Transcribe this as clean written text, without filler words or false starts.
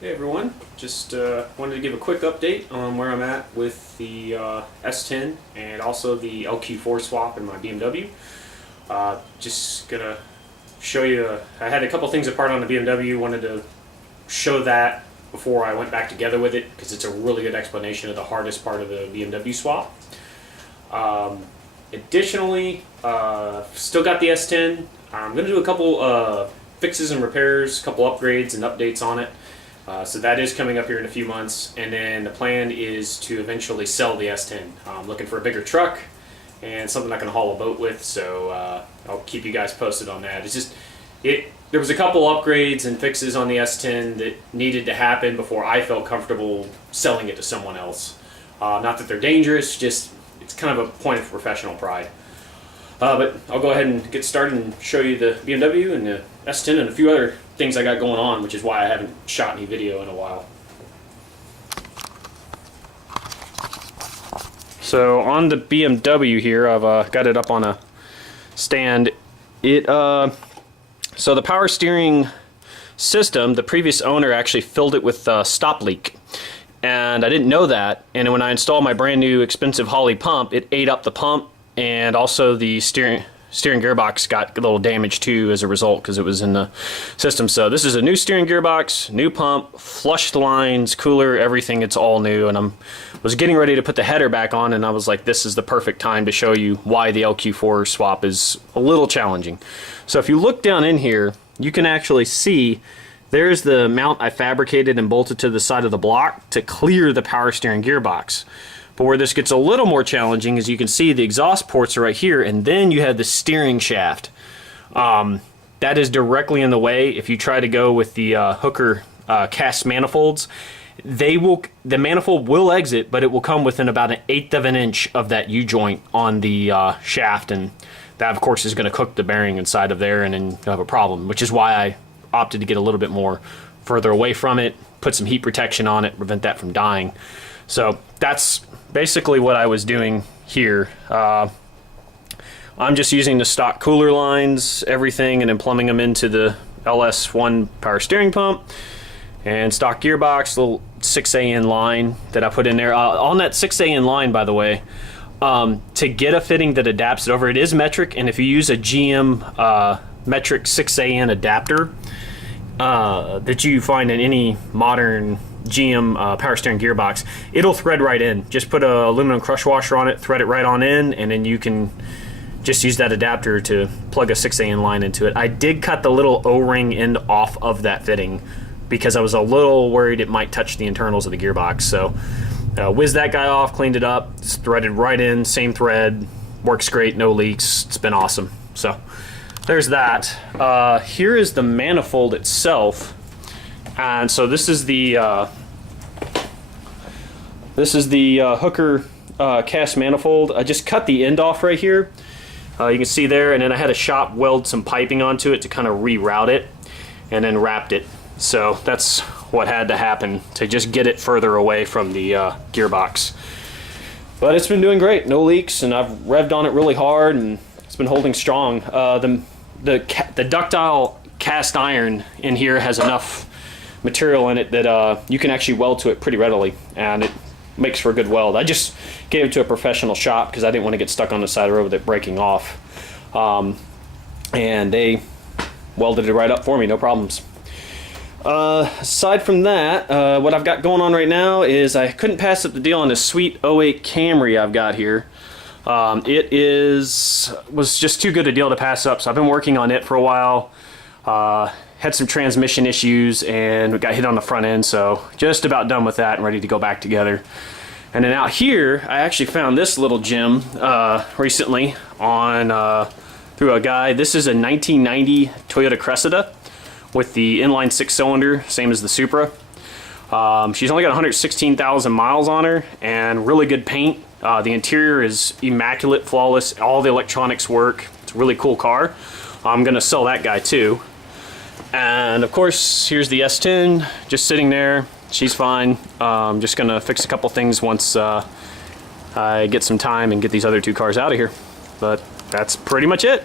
Hey everyone, just wanted to give a quick update on where I'm at with the S10 and also the LQ4 swap in my BMW. Just gonna show you, I had a couple things apart on the BMW, wanted to show that before I went back together with it because it's a really good explanation of the hardest part of the BMW swap. Additionally, still got the S10. I'm gonna do a couple fixes and repairs, a couple upgrades and updates on it. So that is coming up here in a few months, and then the plan is to eventually sell the S10. I'm looking for a bigger truck and something I can haul a boat with, so I'll keep you guys posted on that. It's just, there was a couple upgrades and fixes on the S10 that needed to happen before I felt comfortable selling it to someone else. Not that they're dangerous, just it's kind of a point of professional pride. But I'll go ahead and get started and show you the BMW and the S10 and a few other things I got going on, which is why I haven't shot any video in a while. So on the BMW here, I've got it up on a stand. So the power steering system, the previous owner actually filled it with stop leak. And I didn't know that, and when I installed my brand new expensive Holley pump, it ate up the pump, and also the steering gearbox got a little damaged too as a result because it was in the system. So this is a new steering gearbox, new pump, flushed lines, cooler, everything. It's all new, and I was getting ready to put the header back on, and I was like, this is the perfect time to show you why the LQ4 swap is a little challenging. So if you look down in here, you can actually see there's the mount I fabricated and bolted to the side of the block to clear the power steering gearbox. But where this gets a little more challenging is you can see the exhaust ports are right here, and then you have the steering shaft. That is directly in the way. If you try to go with the Hooker cast manifolds, the manifold will exit, but it will come within about 1/8 of an inch of that U-joint on the shaft, and that of course is going to cook the bearing inside of there, and then you'll have a problem, which is why I opted to get a little bit more further away from it, put some heat protection on it, prevent that from dying. So that's basically what I was doing here. I'm just using the stock cooler lines, everything, and then plumbing them into the LS1 power steering pump and stock gearbox, little 6AN line that I put in there. On that 6AN line, by the way, to get a fitting that adapts it over, it is metric, and if you use a GM metric 6AN adapter that you find in any modern GM power steering gearbox, it'll thread right in. Just put a aluminum crush washer on it, thread it right on in, and then you can just use that adapter to plug a 6AN line into it. I did cut the little O-ring end off of that fitting because I was a little worried it might touch the internals of the gearbox. So whizzed that guy off, cleaned it up, it's threaded right in, same thread, works great, no leaks, it's been awesome. So there's that. Here is the manifold itself, and so this is the Hooker cast manifold. I just cut the end off right here. You can see there, and then I had a shop weld some piping onto it to kind of reroute it, and then wrapped it. So that's what had to happen to just get it further away from the gearbox. But it's been doing great, no leaks, and I've revved on it really hard, and it's been holding strong. The ductile cast iron in here has enough material in it that you can actually weld to it pretty readily, and it makes for a good weld. I just gave it to a professional shop because I didn't want to get stuck on the side of the road with it breaking off, and they welded it right up for me, no problems. Aside from that, what I've got going on right now is I couldn't pass up the deal on this sweet '08 Camry I've got here. It was just too good a deal to pass up, so I've been working on it for a while. Had some transmission issues and got hit on the front end, so just about done with that and ready to go back together. And then out here, I actually found this little gem recently on through a guy. This is a 1990 Toyota Cressida with the inline 6-cylinder, same as the Supra. She's only got 116,000 miles on her and really good paint. The interior is immaculate, flawless, all the electronics work. It's a really cool car. I'm gonna sell that guy too. And of course, here's the S10 just sitting there. She's fine. I'm just gonna fix a couple things once I get some time and get these other two cars out of here. But that's pretty much it.